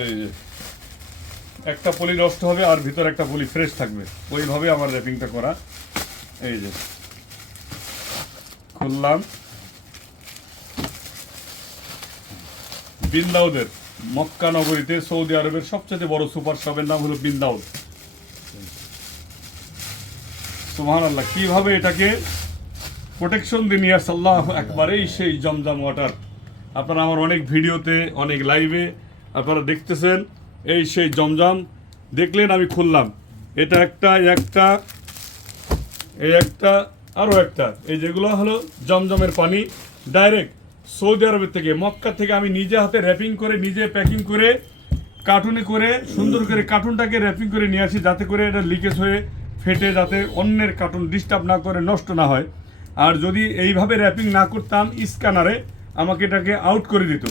এই যে, একটা পলি নষ্ট হবে আর ভিতর একটা পলি ফ্রেশ থাকবে। ওইভাবে আমার র্যাপিংটা করা। এই যে, খুললাম। বিন্দাউদের, মক্কা নগরীতে সৌদি আরবের সবচেয়ে বড় সুপার শপের নাম হলো বিন্দাউদ। সুবহান আল্লাহ কীভাবে এটাকে প্রোটেকশন দিয়ে নিয়ে আসছে? আল্লাহ একবারেই সেই জমজম ওয়াটার আপনারা আমার অনেক ভিডিওতে অনেক লাইভে আপনারা দেখতেছেন, এই সেই জমজম। দেখলেন, আমি খুললাম। এটা একটা একটা, এই একটা, আরও একটা। এই যেগুলো হলো জমজমের পানি ডাইরেক্ট সৌদি আরবের থেকে। মক্কা থেকে আমি নিজে হাতে র্যাপিং করে, নিজে প্যাকিং করে কার্টুনে করে, সুন্দর করে কার্টুনটাকে র্যাপিং করে নিয়ে আসি, যাতে করে এটা লিকেজ হয়ে ফেটে, যাতে অন্যের কার্টুন ডিস্টার্ব না করে, নষ্ট না হয়। আর যদি এইভাবে র্যাপিং না করতাম স্ক্যানারে আমাকে এটাকে আউট করে দিত।